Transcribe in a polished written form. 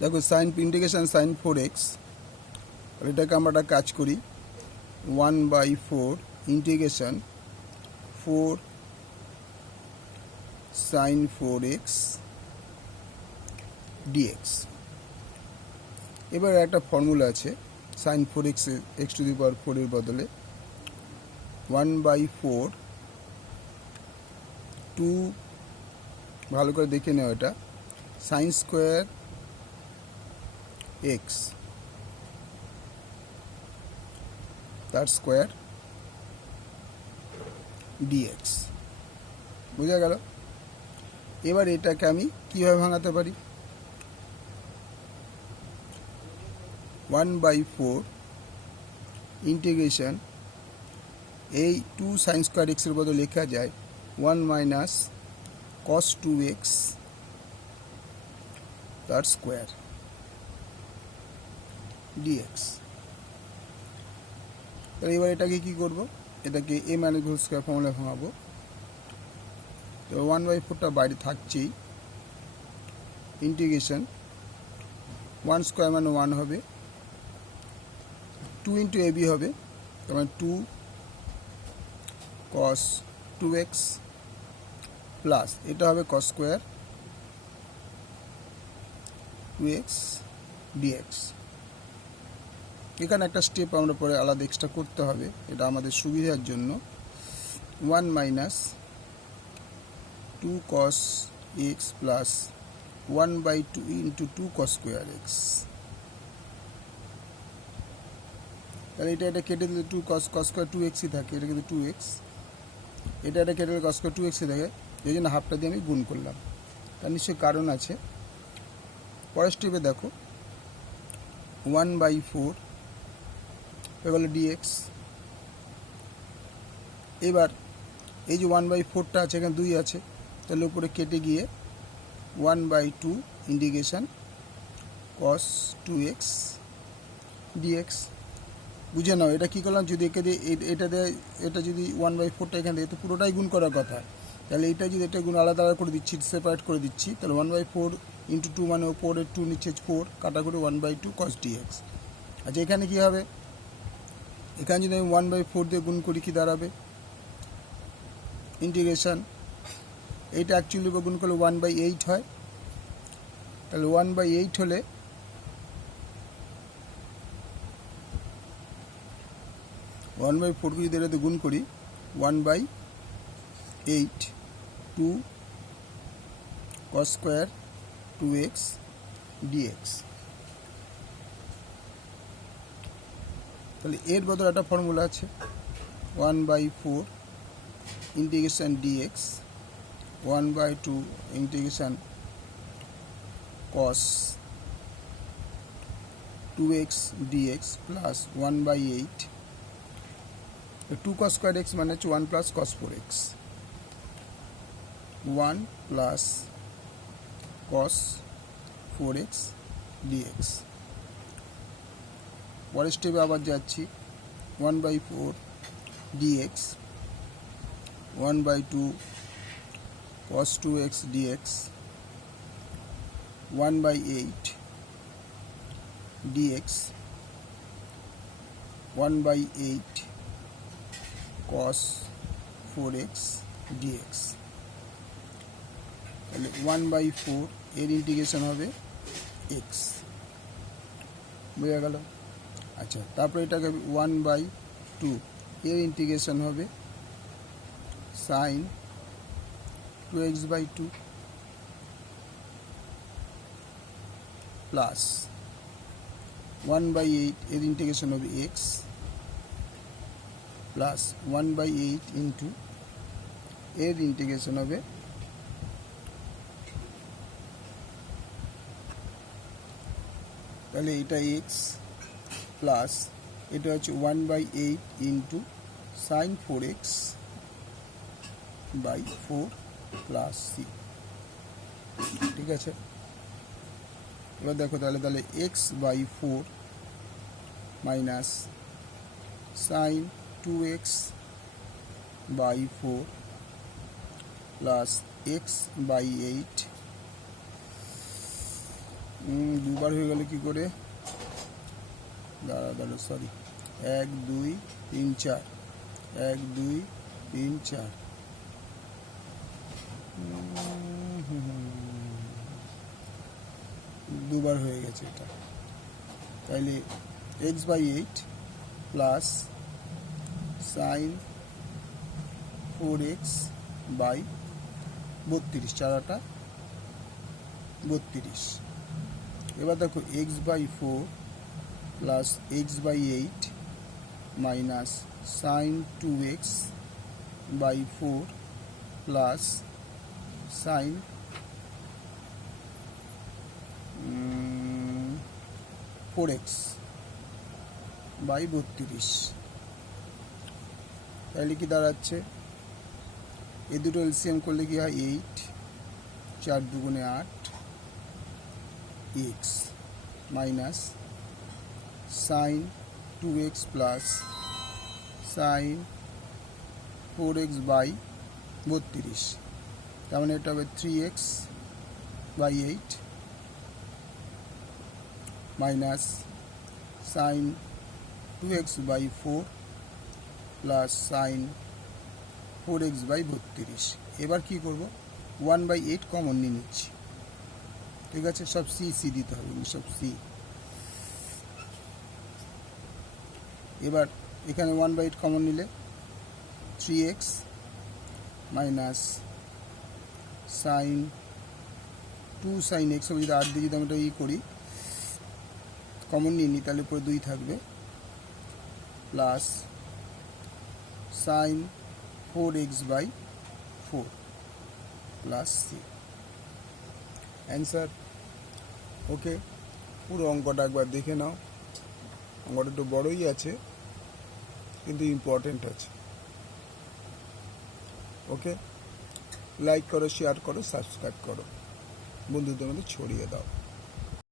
দেখো sign integration sign 4x, এটাকে আমরা একটা কাজ করি 1/4 ইন্টিগ্রেশন 4 সাইন 4x dx। এবার একটা ফর্মুলা আছে sine 4x x to the power 4 এর বদলে 1/4 2, ভালো করে দেখে নেওয়া, এটা সাইন স্কোয়ার এক্স তার স্কোয়ার ডিএক্স। বোঝা গেল? এবার এটাকে আমি কীভাবে ভাঙাতে পারি? 1/4 ইন্টিগ্রেশন এই 2 সাইন স্কোয়ার এক্সের বদলে লেখা যায় 1 মাইনাস cos 2x তার স্কোয়ার ডিএক্স। তাহলে এবার এটাকে কী করবো? এটাকে a minus whole square formula ভাঙাবো। তো 1/4টা বাইরে থাকছেই, ইন্টিগ্রেশন 1 স্কোয়ার মানে 1 হবে, 2 ইন্টু ab হবে, তার মানে 2 cos 2x প্লাস এটা হবে cos স্কোয়ার 2x dx। এখানে একটা স্টেপ আমরা পরে আলাদা এক্সট্রা করতে হবে, এটা আমাদের সুবিধার জন্য। 1 minus 2 cos x plus 1/2 into 2 cos square x. তাহলে এটা কেটে দিলে 2 cos স্কোয়ার 2xই থাকে, এটা কিন্তু 2x, এটা কেটে দিলে cos স্কোয়ার 2xই থাকে, এই জন্য হাফটা দিয়ে আমি গুণ করলাম। তার নিশ্চয়ই কারণ আছে। পরের স্টেপে দেখো 1/4 এগুলো ডিএক্স। এবার এই যে 1/4টা আছে, এখানে 2 আছে, তাহলে উপরে কেটে গিয়ে 1/2 ইন্টিগ্রেশন cos 2x dx। বুঝে নাও এটা কী করলাম, যদি একে দিয়ে এটা দেয়, এটা যদি 1/4টা এখানে দেয় তো পুরোটাই গুণ করার কথা, তাহলে এটা যদি এটা গুণ আলাদা আলাদা করে দিচ্ছি, সেপারেট করে দিচ্ছি, তাহলে 1/4 ইন্টু 2 মানে ওপরের 2 নিচে 4 কাটা করে 1/2 cos dx। আচ্ছা এখানে কী হবে? এখানে যদি আমি 1/4 দিয়ে গুণ করি কী দাঁড়াবে? ইন্টিগ্রেশন এইটা অ্যাকচুয়ালি গুণ করলে 1/8 হয়, তাহলে 1/8 হলে 1/4কে যদি এটাতে গুণ করি 1/8 2 cos স্কোয়ার 2x dx। তাহলে এর বদলে একটা ফর্মুলা আছে 1/4 integration dx 1/2 integration cos 2x dx plus 1/8 2 cos square x মানে হচ্ছে 1 plus cos 4x, 1 plus cos 4x dx। পরের স্টেপে আবার যাচ্ছি 1/4 dx 1/2 cos 2x dx 1/8 dx 1/8 cos 4x dx। তাহলে 1/4 এর ইন্টিগ্রেশন হবে x। বোঝা গেল? আচ্ছা তারপরে এটাকে 1/2 এর ইন্টিগ্রেশন হবে সাইন 2x/2 প্লাস 1/8 এর ইন্টিগ্রেশন হবে x প্লাস 1/8 ইন্টু এর ইন্টিগ্রেশন হবে তাহলে এটা x প্লাস এটা হচ্ছে 1/8 into sign 4x/4 plus c। ঠিক আছে? এবার দেখো তাহলে x/4 minus sine 2x/4 plus x/8 দুবার হয়ে গেল কি করে? দাঁড়া সরি, 1 2 3 4, 1 2 3 4, দুবার হয়ে গেছে এটা। তাইলে x/8 plus sine 4x by 32, 4 32। এবার দেখো x/4 plus x/8 minus sine 2x by 4 plus sine 4x by 32। তাহলে কি দাঁড়াচ্ছে? এই দুটো এলসিএম করলে কি হয়? 8, 4 দুগুণে 8 x minus sine 2x plus sine 4x by 32। তার মানে এটা হবে 3x by 8 minus sine 2x by 4 plus sine 4x by 32। এবার কি করব? 1/8 কমন নিয়ে নিচ্ছি, ঠিক আছে? সব সি দিতে হবে, সব সি। এবার এখানে 1/8 কমন নিলে 3x minus sine 2 sign x, যদি 8 দিয়ে যদি আমরা করি, কমন নিয়ে নিই, তাহলে উপরে 2 থাকবে, plus sine 4x by 4 plus C. Answer. Okay, পুরো অঙ্কটা একবার দেখে নাও। অঙ্কটা একটু বড়ই আছে কিন্তু ইম্পর্টেন্ট আছে। ওকে, লাইক করো, শেয়ার করো, সাবস্ক্রাইব করো, বন্ধুদের মধ্যে ছড়িয়ে দাও।